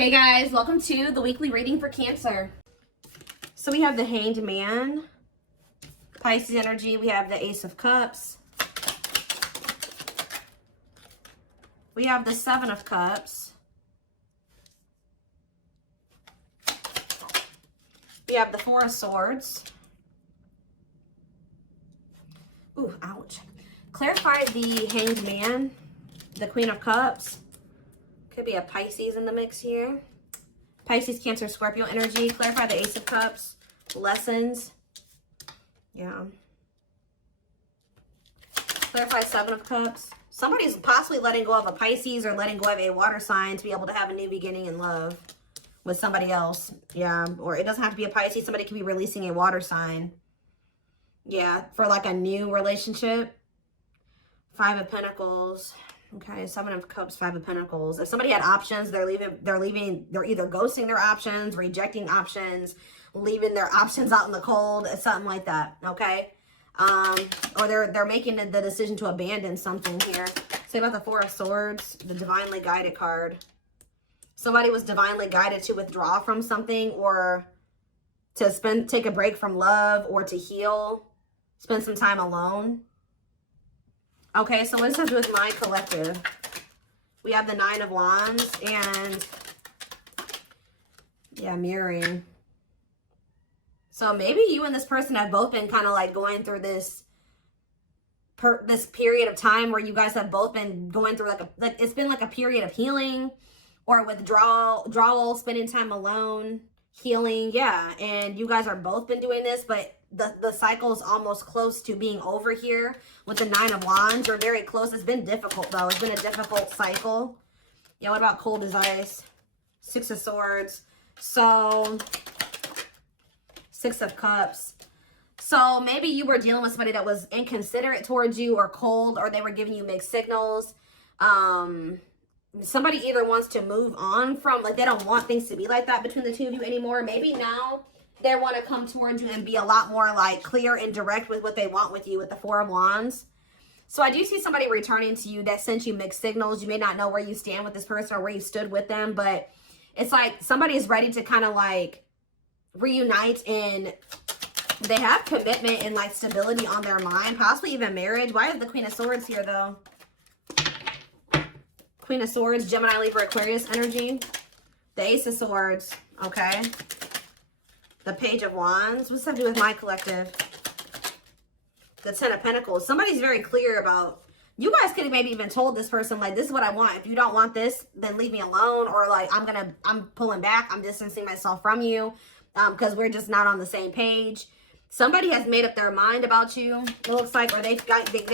Hey guys, welcome to the weekly reading for Cancer. So we have the Hanged Man, Pisces energy. We have the Ace of Cups. We have the Seven of Cups. We have the Four of Swords. Ooh, ouch. Clarify the Hanged Man, the Queen of Cups. Could be a Pisces in the mix here. Pisces, Cancer, Scorpio energy. Clarify the Ace of Cups. Lessons. Yeah. Clarify Seven of Cups. Somebody's possibly letting go of a Pisces or letting go of a water sign to be able to have a new beginning in love with somebody else. Yeah. Or it doesn't have to be a Pisces. Somebody could be releasing a water sign. Yeah. For like a new relationship. Five of Pentacles. Okay, Seven of Cups, Five of Pentacles. If somebody had options, they're either ghosting their options, rejecting options, leaving their options out in the cold, something like that, okay? Or they're making the decision to abandon something here. Say about the Four of Swords, the Divinely Guided card. Somebody was divinely guided to withdraw from something or to take a break from love or to heal, spend some time alone. Okay, so what does this have to do with my collective? We have the Nine of Wands and, yeah, mirroring. So maybe you and this person have both been kind of like going through this period of time where you guys have both been going through like it's been like a period of healing or withdrawal, spending time alone, healing, yeah. And you guys are both been doing this, but the cycle is almost close to being over here with the Nine of Wands. You're very close. It's been difficult though. It's been a difficult cycle. Yeah, what about cold as ice? Six of Swords. So, Six of Cups. So maybe you were dealing with somebody that was inconsiderate towards you or cold, or they were giving you mixed signals. Somebody either wants to move on from, like they don't want things to be like that between the two of you anymore. Maybe now they want to come towards you and be a lot more like clear and direct with what they want with you with the Four of Wands. So I do see somebody returning to you that sent you mixed signals. You may not know where you stand with this person or where you stood with them, but it's like somebody is ready to kind of like reunite, and they have commitment and like stability on their mind, possibly even marriage. Why is the Queen of Swords here though? Queen of Swords, Gemini, Libra, Aquarius energy. The Ace of Swords, okay. The Page of Wands. What's that to do with my collective? The Ten of Pentacles. Somebody's very clear about, you guys could have maybe even told this person, like, this is what I want. If you don't want this, then leave me alone. Or like, I'm pulling back. I'm distancing myself from you because we're just not on the same page. Somebody has made up their mind about you, it looks like, or they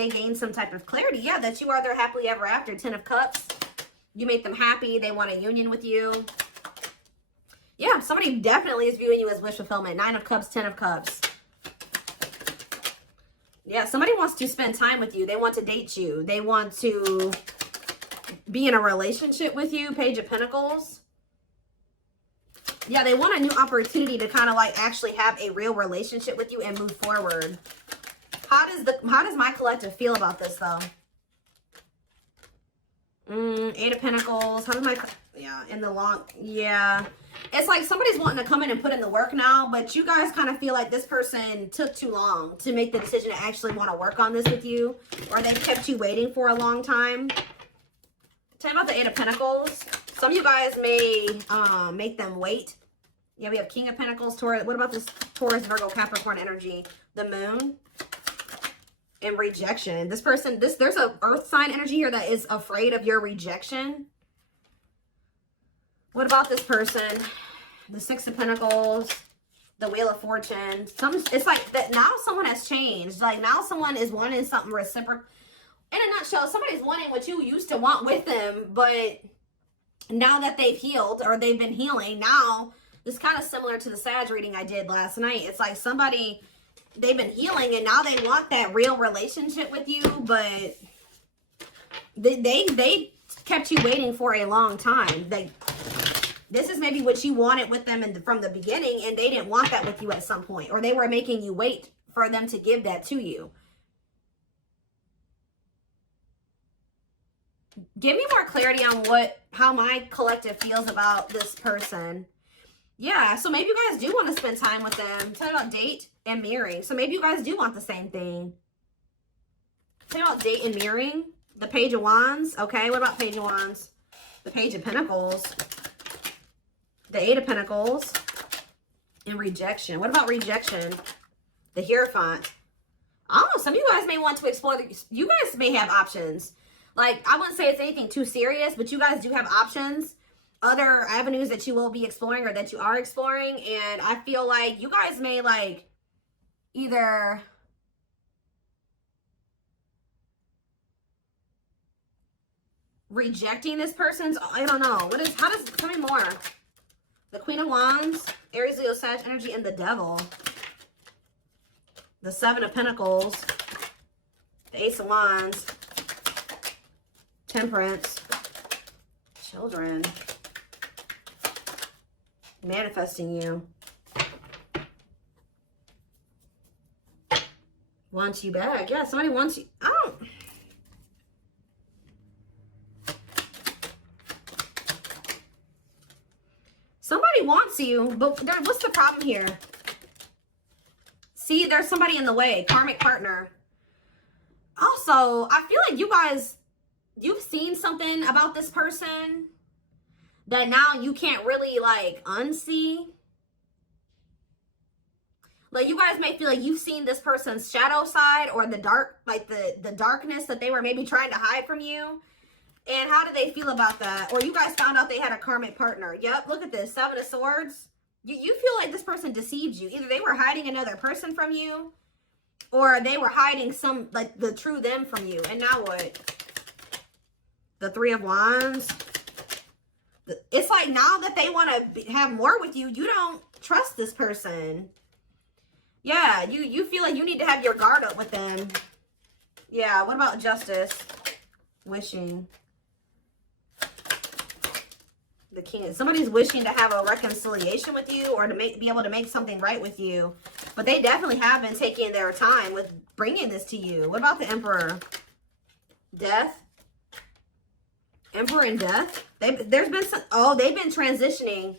gained some type of clarity. Yeah, that you are their happily ever after. Ten of Cups. You make them happy. They want a union with you. Yeah, somebody definitely is viewing you as wish fulfillment. Nine of Cups, Ten of Cups. Yeah, somebody wants to spend time with you. They want to date you. They want to be in a relationship with you. Page of Pentacles. Yeah, they want a new opportunity to kind of like actually have a real relationship with you and move forward. How does my collective feel about this though? Eight of Pentacles. How does my, yeah, in the long, yeah. It's like somebody's wanting to come in and put in the work now, but you guys kind of feel like this person took too long to make the decision to actually want to work on this with you, or they kept you waiting for a long time. Tell me about the Eight of Pentacles. Some of you guys may make them wait. Yeah, we have King of Pentacles, Taurus. What about this Taurus, Virgo, Capricorn energy? The Moon. And rejection. This person, there's a earth sign energy here that is afraid of your rejection. What about this person? The Six of Pentacles, the Wheel of Fortune. It's like that now someone has changed. Like now someone is wanting something reciprocal. In a nutshell, somebody's wanting what you used to want with them, but now that they've healed or they've been healing, now it's kind of similar to the Sag reading I did last night. It's like somebody, they've been healing and now they want that real relationship with you, but they kept you waiting for a long time. This is maybe what you wanted with them from the beginning, and they didn't want that with you at some point, or they were making you wait for them to give that to you. Give me more clarity on how my collective feels about this person. Yeah, so maybe you guys do want to spend time with them. Tell me about date and mirroring. So maybe you guys do want the same thing. Tell me about date and mirroring. The Page of Wands. Okay, what about Page of Wands? The Page of Pentacles. The Eight of Pentacles. And rejection. What about rejection? The Hierophant. Oh, some of you guys may want to explore. You guys may have options. Like, I wouldn't say it's anything too serious, but you guys do have options. Other avenues that you will be exploring or that you are exploring. And I feel like you guys may, like, either rejecting this person's, I don't know. How does, tell me more. The Queen of Wands, Aries, Leo, Sag energy, and the Devil. The Seven of Pentacles, the Ace of Wands, Temperance, Children, manifesting you, wants you back. Yeah, somebody wants you. I don't. Somebody wants you, but what's the problem here? See, there's somebody in the way. Karmic partner. Also, I feel like you guys, you've seen something about this person that now you can't really, like, unsee. Like, you guys may feel like you've seen this person's shadow side or the dark, like the darkness that they were maybe trying to hide from you. And how do they feel about that? Or you guys found out they had a karmic partner. Yep, look at this. Seven of Swords. You feel like this person deceived you. Either they were hiding another person from you, or they were hiding some, like, the true them from you. And now what? The Three of Wands. It's like now that they want to have more with you, you don't trust this person. Yeah, you feel like you need to have your guard up with them. Yeah, what about Justice? Wishing. The King. Somebody's wishing to have a reconciliation with you or to be able to make something right with you. But they definitely have been taking their time with bringing this to you. What about the Emperor? Death. Emperor and Death. There's been some, they've been transitioning.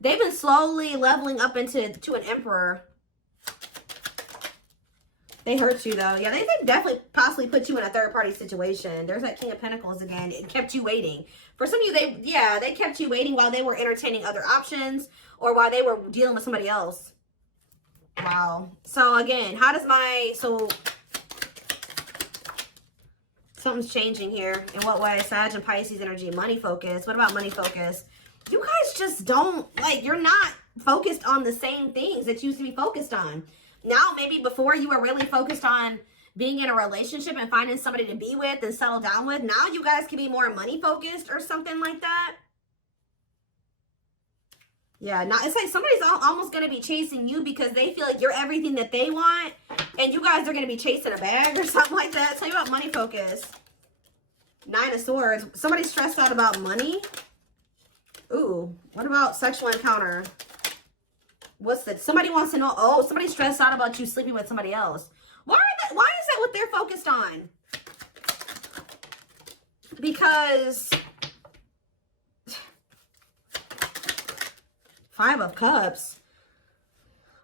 They've been slowly leveling up to an Emperor. They hurt you, though. Yeah, they definitely possibly put you in a third-party situation. There's that King of Pentacles again. It kept you waiting. For some of you, they kept you waiting while they were entertaining other options or while they were dealing with somebody else. Wow. So, again, how does something's changing here. In what way? Sag and Pisces energy. Money focus. What about money focus? You guys just don't, like, you're not focused on the same things that you used to be focused on. Now, maybe before you were really focused on being in a relationship and finding somebody to be with and settle down with. Now you guys can be more money focused or something like that. Yeah, now it's like somebody's almost going to be chasing you because they feel like you're everything that they want. And you guys are going to be chasing a bag or something like that. Tell you about money focus. Nine of Swords. Somebody's stressed out about money. Ooh, what about sexual encounter? What's that? Somebody wants to know. Oh, somebody's stressed out about you sleeping with somebody else. Why is that what they're focused on? Because Five of Cups.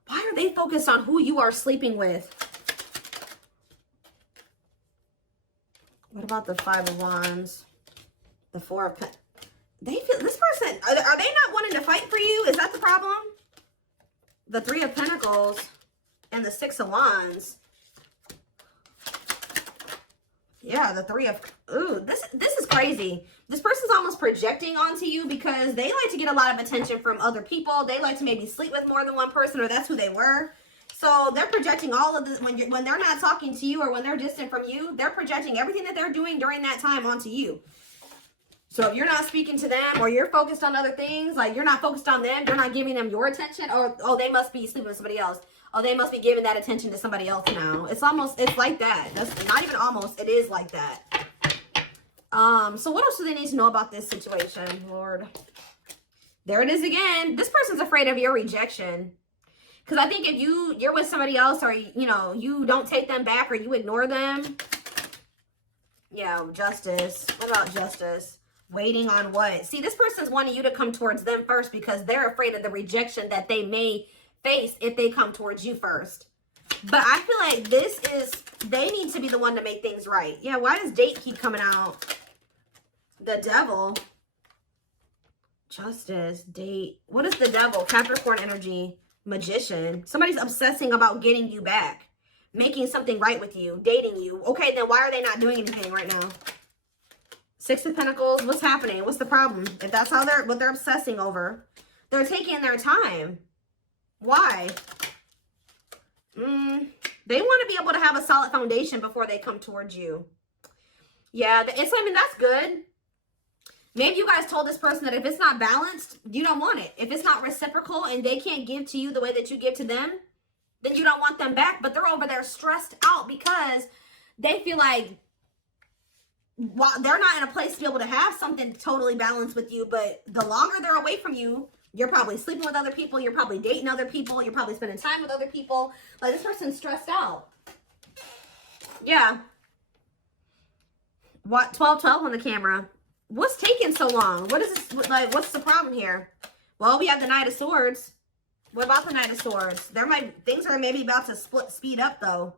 Why are they focused on who you are sleeping with? What about the Five of Wands? The Four of Pentacles. They feel this person. Are they not wanting to fight for you? Is that the problem? The Three of Pentacles and the Six of Wands. Yeah, the Three of... Ooh, this is crazy. This person's almost projecting onto you because they like to get a lot of attention from other people. They like to maybe sleep with more than one person, or that's who they were. So they're projecting all of this when they're not talking to you or when they're distant from you. They're projecting everything that they're doing during that time onto you. So if you're not speaking to them or you're focused on other things, like you're not focused on them, you're not giving them your attention, or, oh, they must be sleeping with somebody else. Oh, they must be giving that attention to somebody else now. It's like that. That's not even almost, it is like that. So what else do they need to know about this situation, Lord? There it is again. This person's afraid of your rejection. Because I think if you're with somebody else or, you know, you don't take them back or you ignore them, Yeah, justice. What about justice? Waiting on what? See, this person's wanting you to come towards them first because they're afraid of the rejection that they may face if they come towards you first. But I feel like this is, they need to be the one to make things right. Yeah, why does date keep coming out? The devil. Justice, date. What is the devil? Capricorn energy. Magician. Somebody's obsessing about getting you back. Making something right with you. Dating you. Okay, then why are they not doing anything right now? Six of Pentacles. What's happening? What's the problem? If that's how what they're obsessing over. They're taking their time. Why? They want to be able to have a solid foundation before they come towards you. Yeah, I mean, that's good. Maybe you guys told this person that if it's not balanced, you don't want it. If it's not reciprocal and they can't give to you the way that you give to them, then you don't want them back. But they're over there stressed out because they feel like while they're not in a place to be able to have something totally balanced with you, but the longer they're away from you, you're probably sleeping with other people, you're probably dating other people, you're probably spending time with other people. Like, this person's stressed out. Yeah. What? 12-12 on the camera. What's taking so long? What is this? Like, what's the problem here? Well, we have the Knight of Swords. What about the Knight of Swords? Things are maybe about to speed up, though.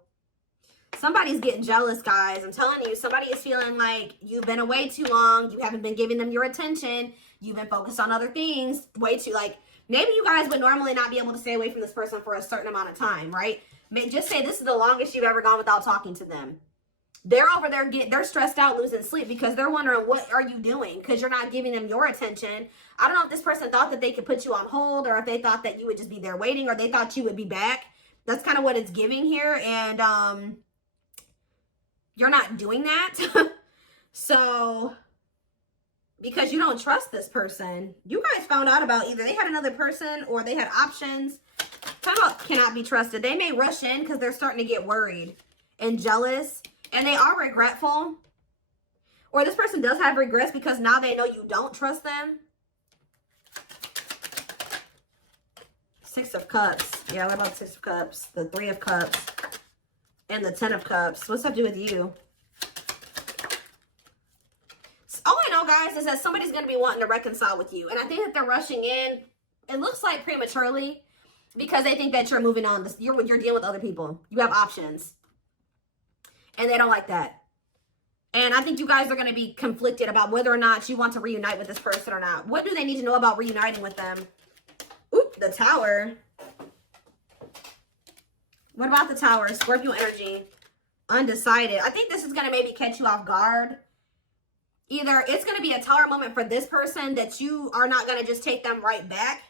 Somebody's getting jealous, guys. I'm telling you, somebody is feeling like you've been away too long. You haven't been giving them your attention. You've been focused on other things way too, like, maybe you guys would normally not be able to stay away from this person for a certain amount of time, right? Just say this is the longest you've ever gone without talking to them. They're over there, they're stressed out, losing sleep because they're wondering, what are you doing? Because you're not giving them your attention. I don't know if this person thought that they could put you on hold, or if they thought that you would just be there waiting, or they thought you would be back. That's kind of what it's giving here. And you're not doing that. So, because you don't trust this person. You guys found out about either they had another person or they had options. Talk about cannot be trusted. They may rush in because they're starting to get worried and jealous. And they are regretful. Or this person does have regrets because now they know you don't trust them. Six of Cups. Yeah, what about the Six of Cups? The Three of Cups. And the Ten of Cups. What's that do with you? All I know, guys, is that somebody's going to be wanting to reconcile with you. And I think that they're rushing in. It looks like prematurely. Because they think that you're moving on. You're dealing with other people. You have options. And they don't like that. And I think you guys are going to be conflicted about whether or not you want to reunite with this person or not. What do they need to know about reuniting with them? Oop, the Tower. What about the Tower? Scorpio energy. Undecided. I think this is going to maybe catch you off guard. Either it's going to be a Tower moment for this person that you are not going to just take them right back.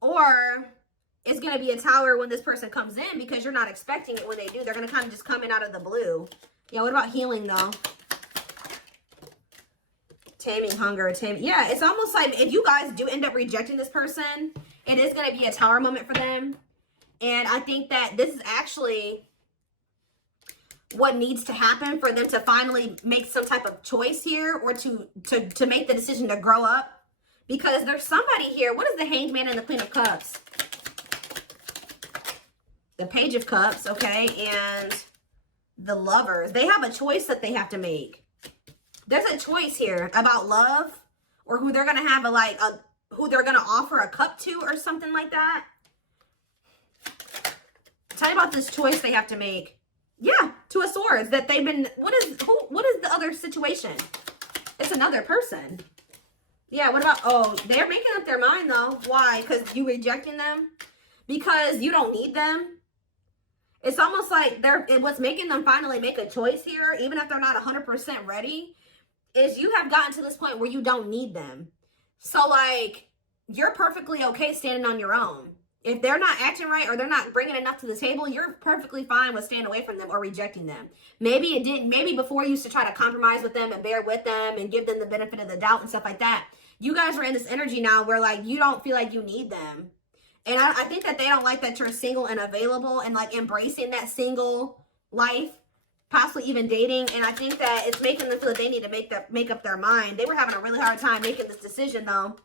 Or it's going to be a Tower when this person comes in because you're not expecting it when they do. They're going to kind of just come in out of the blue. Yeah, what about healing, though? Taming hunger. Yeah, it's almost like if you guys do end up rejecting this person, it is going to be a Tower moment for them. And I think that this is actually what needs to happen for them to finally make some type of choice here, or to make the decision to grow up. Because there's somebody here. What is the Hanged Man and the Queen of Cups? The Page of Cups, okay, and the Lovers. They have a choice that they have to make. There's a choice here about love, or who they're going to have who they're going to offer a cup to, or something like that. Tell me about this choice they have to make. Yeah, Two of Swords. That they've been, what is the other situation? It's another person. Yeah, what about, oh, they're making up their mind, though. Why? Because you rejecting them? Because you don't need them? It's almost like what's making them finally make a choice here, even if they're not 100% ready, is you have gotten to this point where you don't need them. So, like, you're perfectly okay standing on your own. If they're not acting right or they're not bringing enough to the table, you're perfectly fine with staying away from them or rejecting them. Maybe before you used to try to compromise with them and bear with them and give them the benefit of the doubt and stuff like that. You guys are in this energy now where, like, you don't feel like you need them. And I think that they don't like that you're single and available and, like, embracing that single life, possibly even dating. And I think that it's making them feel that they need to make up their mind. They were having a really hard time making this decision, though.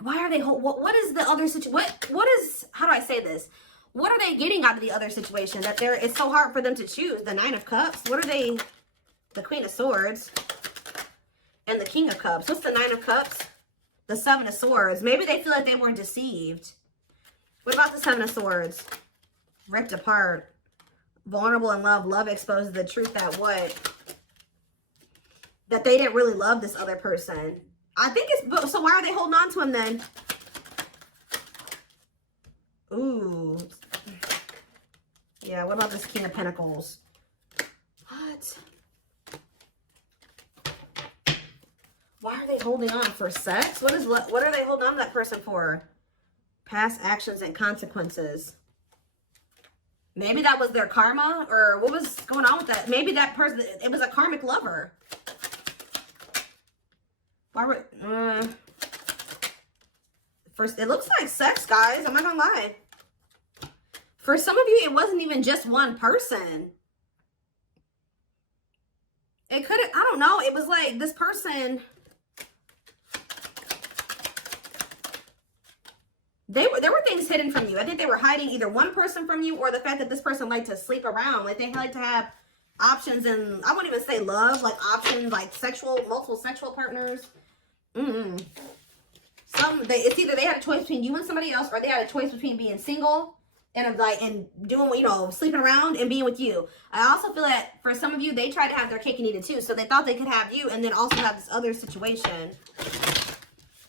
Why are they, what is the other situation? What is, how do I say this? What are they getting out of the other situation that it's so hard for them to choose? The Nine of Cups? What are they the Queen of Swords, and the King of Cups. What's the Nine of Cups? The Seven of Swords. Maybe they feel like they were deceived. What about the Seven of Swords? Ripped apart. Vulnerable in love. Love exposes the truth that what? That they didn't really love this other person. I think it's... So why are they holding on to him then? Ooh. Yeah, what about this King of Pentacles? What? Why are they holding on? For sex? What are they holding on to that person for? Past actions and consequences. Maybe that was their karma, or what was going on with that? Maybe that person, it was a karmic lover. Why would, first, it looks like sex, guys. I'm not gonna lie. For some of you, it wasn't even just one person. It could have, I don't know. It was like this person. There were things hidden from you. I think they were hiding either one person from you or the fact that this person liked to sleep around. Like they like to have options, and I won't even say love, like options, like multiple sexual partners. It's either they had a choice between you and somebody else, or they had a choice between being single and doing, you know, sleeping around and being with you. I also feel that for some of you, they tried to have their cake and eat it too. So they thought they could have you and then also have this other situation.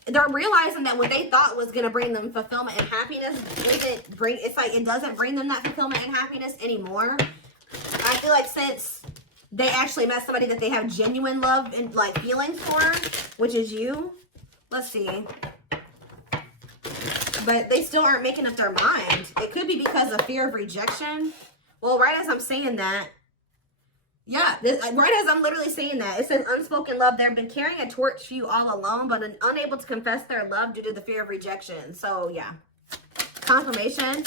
They're realizing that what they thought was going to bring them fulfillment and happiness it doesn't bring them that fulfillment and happiness anymore. I feel like since they actually met somebody that they have genuine love and like feelings for, which is you. Let's see. But they still aren't making up their mind. It could be because of fear of rejection. Well, right as I'm saying that, yeah, right as I'm literally saying that, it says unspoken love. They've been carrying a torch for you all alone, but unable to confess their love due to the fear of rejection. So, yeah. Confirmation.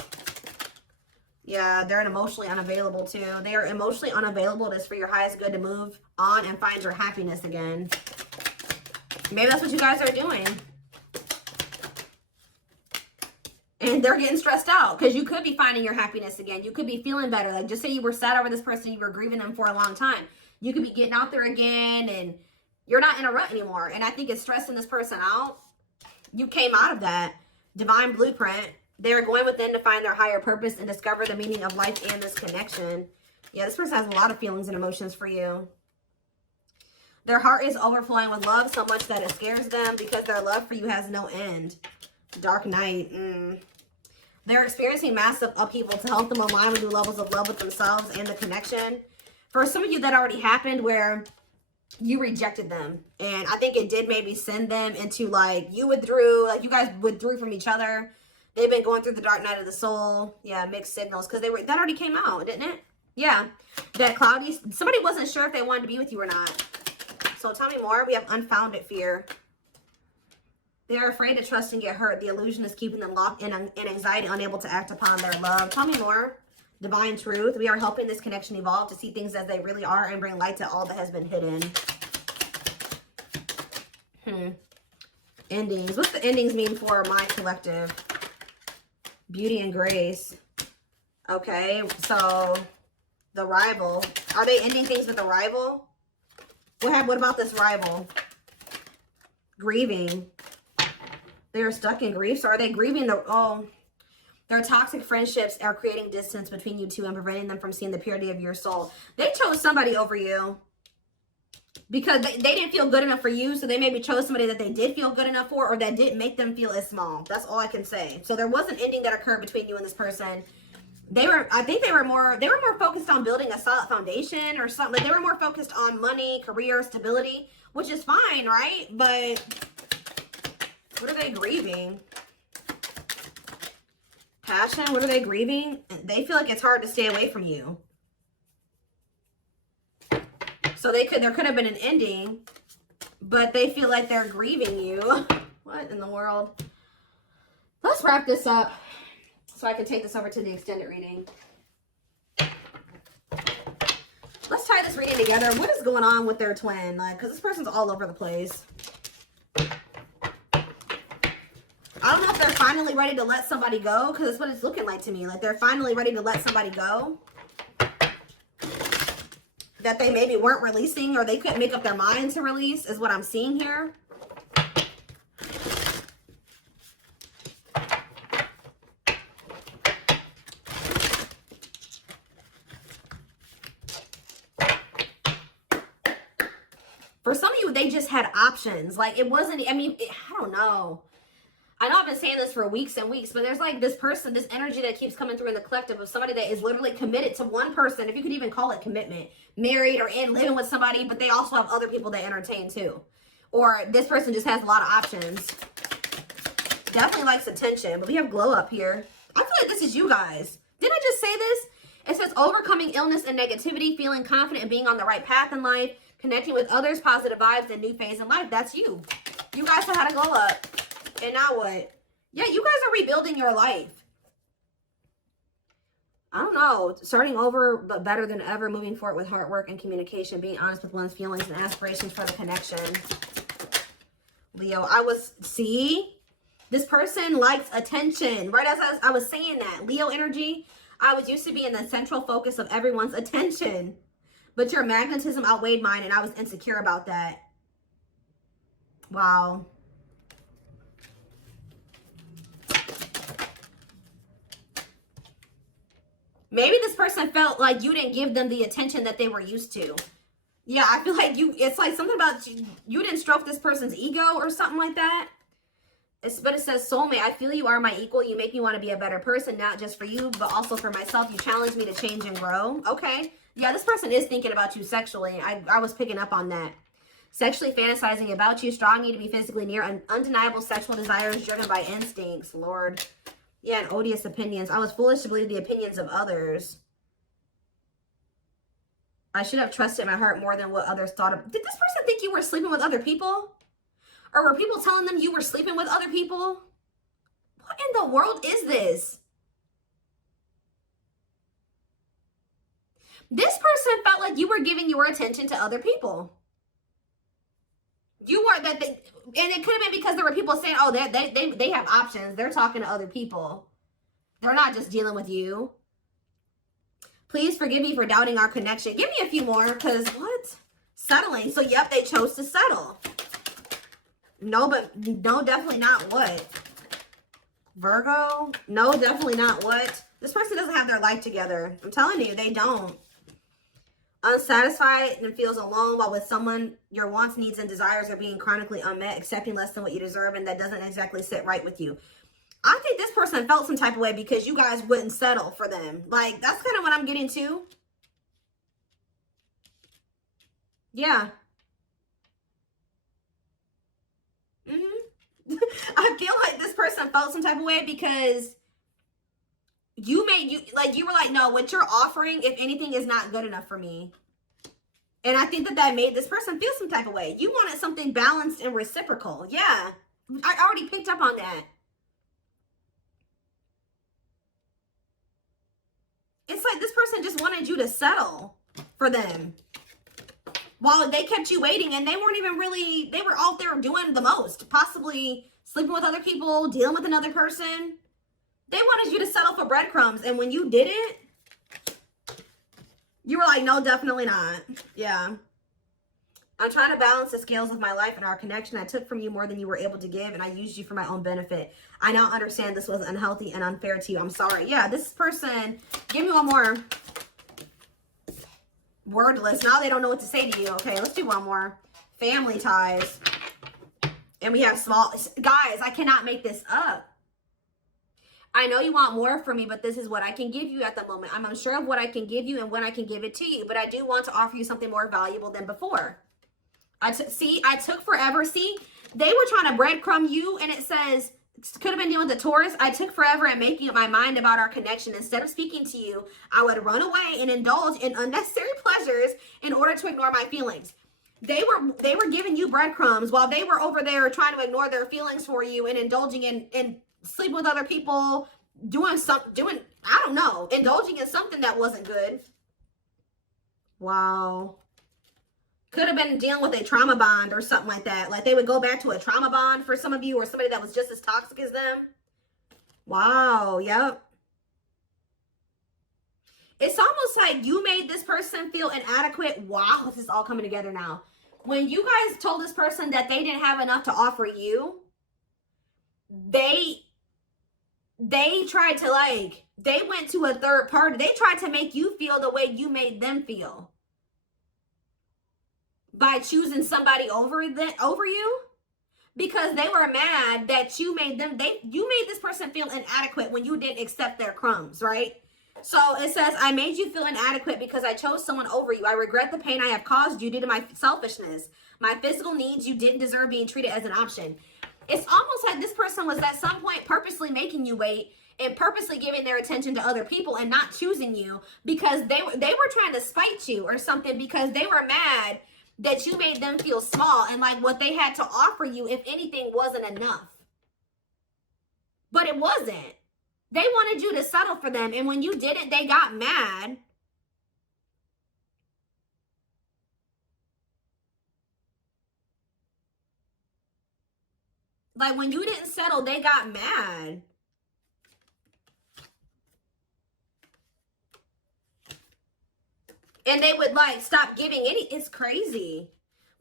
Yeah, they're emotionally unavailable, too. They are emotionally unavailable. It's for your highest good to move on and find your happiness again. Maybe that's what you guys are doing. And they're getting stressed out because you could be finding your happiness again. You could be feeling better. Like, just say you were sad over this person, you were grieving them for a long time. You could be getting out there again and you're not in a rut anymore. And I think it's stressing this person out. You came out of that divine blueprint. They're going within to find their higher purpose and discover the meaning of life and this connection. Yeah, this person has a lot of feelings and emotions for you. Their heart is overflowing with love so much that it scares them because their love for you has no end. Dark night. They're experiencing massive upheaval to help them align with new levels of love with themselves and the connection. For some of you, that already happened where you rejected them. And I think it did maybe send them into like, you withdrew, like you guys withdrew from each other. They've been going through the dark night of the soul. Yeah, mixed signals. Because that already came out, didn't it? Yeah. That cloudy, somebody wasn't sure if they wanted to be with you or not. So tell me more. We have unfounded fear. They're afraid to trust and get hurt. The illusion is keeping them locked in anxiety, unable to act upon their love. Tell me more. Divine truth. We are helping this connection evolve to see things as they really are and bring light to all that has been hidden. Endings. What's the endings mean for my collective? Beauty and grace. Okay, so the rival. Are they ending things with a rival? What about this rival? Grieving. They're stuck in grief. So are they grieving their toxic friendships are creating distance between you two and preventing them from seeing the purity of your soul. They chose somebody over you because they didn't feel good enough for you. So they maybe chose somebody that they did feel good enough for, or that didn't make them feel as small. That's all I can say. So there was an ending that occurred between you and this person. I think they were more focused on building a solid foundation or something. Like they were more focused on money, career, stability, which is fine, right? But what are they grieving? Passion. What are they grieving? They feel like it's hard to stay away from you. So there could have been an ending, but they feel like they're grieving you. What in the world? Let's wrap this up so I can take this over to the extended reading. Let's tie this reading together. What is going on with their twin? Like, because this person's all over the place. I don't know if they're finally ready to let somebody go, because that's what it's looking like to me. Like they're finally ready to let somebody go. that they maybe weren't releasing or they couldn't make up their mind to release is what I'm seeing here. For some of you, they just had options. Like, it wasn't, I mean, I don't know. I know I've been saying this for weeks and weeks, but there's like this person, this energy that keeps coming through in the collective of somebody that is literally committed to one person, if you could even call it commitment, married or in living with somebody, but they also have other people they entertain too. Or this person just has a lot of options. Definitely likes attention, but we have glow up here. I feel like this is you guys. Didn't I just say this? It says overcoming illness and negativity, feeling confident and being on the right path in life, connecting with others, positive vibes, and new phase in life. That's you. You guys know how to glow up. And now what? Yeah, you guys are rebuilding your life. I don't know. Starting over, but better than ever. Moving forward with hard work and communication. Being honest with one's feelings and aspirations for the connection. Leo, see? This person likes attention. Right as I was saying that. Leo energy. I was used to be in the central focus of everyone's attention. But your magnetism outweighed mine, and I was insecure about that. Wow. Maybe this person felt like you didn't give them the attention that they were used to. Yeah, I feel like it's like something about you didn't stroke this person's ego or something like that. But it says, soulmate, I feel you are my equal. You make me want to be a better person, not just for you, but also for myself. You challenge me to change and grow. Okay. Yeah, this person is thinking about you sexually. I was picking up on that. Sexually fantasizing about you, strong need to be physically near, undeniable sexual desires driven by instincts. Lord. Yeah, and odious opinions. I was foolish to believe the opinions of others. I should have trusted my heart more than what others thought of. Did this person think you were sleeping with other people? Or were people telling them you were sleeping with other people? What in the world is this? This person felt like you were giving your attention to other people. You weren't and it could have been because there were people saying, oh, they have options. They're talking to other people. They're not just dealing with you. Please forgive me for doubting our connection. Give me a few more, because what? Settling. So, yep, they chose to settle. No, but no, definitely not what? Virgo? No, definitely not what? This person doesn't have their life together. I'm telling you, they don't. Unsatisfied and feels alone while with someone, your wants, needs, and desires are being chronically unmet, accepting less than what you deserve, and that doesn't exactly sit right with you. I think this person felt some type of way because you guys wouldn't settle for them. Like, that's kind of what I'm getting to. Yeah. I feel like this person felt some type of way because you were like, no, what you're offering, if anything, is not good enough for me. And I think that made this person feel some type of way. You wanted something balanced and reciprocal. Yeah. I already picked up on that. It's like this person just wanted you to settle for them. While they kept you waiting, and they weren't even really, they were out there doing the most. Possibly sleeping with other people, dealing with another person. They wanted you to settle for breadcrumbs. And when you didn't, you were like, no, definitely not. Yeah. I'm trying to balance the scales of my life and our connection. I took from you more than you were able to give, and I used you for my own benefit. I now understand this was unhealthy and unfair to you. I'm sorry. Yeah, this person, give me one more. Wordless. Now they don't know what to say to you. Okay, let's do one more. Family ties. And we have small... Guys, I cannot make this up. I know you want more from me, but this is what I can give you at the moment. I'm unsure of what I can give you and when I can give it to you, but I do want to offer you something more valuable than before. I took forever. See, they were trying to breadcrumb you, and it says, could have been dealing with the Taurus. I took forever at making up my mind about our connection. Instead of speaking to you, I would run away and indulge in unnecessary pleasures in order to ignore my feelings. They were giving you breadcrumbs while they were over there trying to ignore their feelings for you and indulging in sleeping with other people, I don't know, indulging in something that wasn't good. Wow. Could have been dealing with a trauma bond or something like that. Like they would go back to a trauma bond for some of you, or somebody that was just as toxic as them. Wow. Yep. It's almost like you made this person feel inadequate. Wow, this is all coming together now. When you guys told this person that they didn't have enough to offer you, they tried to, like, they went to a third party. They tried to make you feel the way you made them feel by choosing somebody over you, because they were mad that you made them, you made this person feel inadequate when you didn't accept their crumbs, right? So it says, I made you feel inadequate because I chose someone over you. I regret the pain I have caused you due to my selfishness. My physical needs, you didn't deserve being treated as an option. It's almost like this person was at some point purposely making you wait and purposely giving their attention to other people and not choosing you because they were trying to spite you or something, because they were mad that you made them feel small and like what they had to offer you, if anything, wasn't enough. But it wasn't. They wanted you to settle for them, and when you didn't, they got mad. Like, when you didn't settle, they got mad. And they would, like, stop giving any. It's crazy.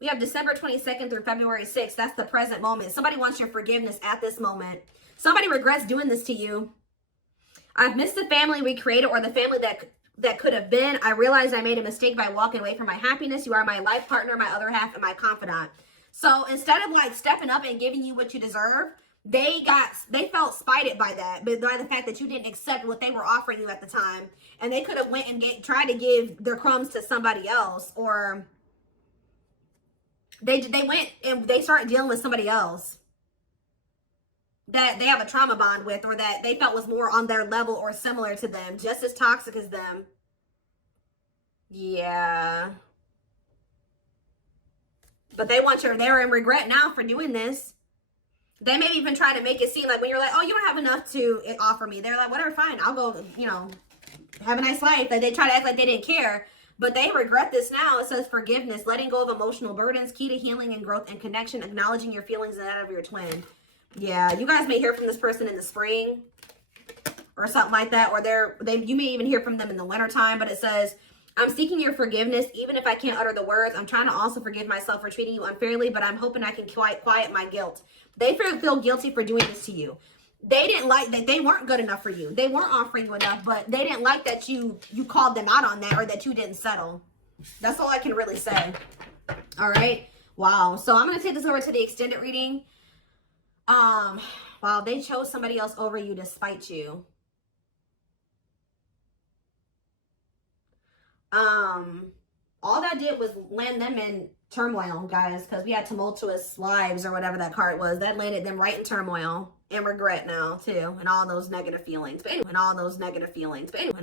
We have December 22nd through February 6th. That's the present moment. Somebody wants your forgiveness at this moment. Somebody regrets doing this to you. I've missed the family we created, or the family that could have been. I realized I made a mistake by walking away from my happiness. You are my life partner, my other half, and my confidant. So instead of, like, stepping up and giving you what you deserve, they felt spited by that, but by the fact that you didn't accept what they were offering you at the time. And they could have went and tried to give their crumbs to somebody else, or they went and they started dealing with somebody else that they have a trauma bond with, or that they felt was more on their level or similar to them, just as toxic as them. Yeah. But they're in regret now for doing this. They may even try to make it seem like when you're like, oh, you don't have enough to offer me. They're like, whatever, fine. I'll go, you know, have a nice life. Like, they try to act like they didn't care. But they regret this now. It says forgiveness, letting go of emotional burdens, key to healing and growth and connection, acknowledging your feelings and that of your twin. Yeah, you guys may hear from this person in the spring or something like that. Or you may even hear from them in the wintertime. But it says, I'm seeking your forgiveness, even if I can't utter the words. I'm trying to also forgive myself for treating you unfairly, but I'm hoping I can quiet my guilt. They feel guilty for doing this to you. They didn't like that. They weren't good enough for you. They weren't offering you enough, but they didn't like that you called them out on that, or that you didn't settle. That's all I can really say. All right. Wow. So I'm going to take this over to the extended reading. Wow, they chose somebody else over you to spite you. All that did was land them in turmoil, guys, because we had tumultuous lives, or whatever that card was. That landed them right in turmoil and regret now too, and all those negative feelings. But anyway,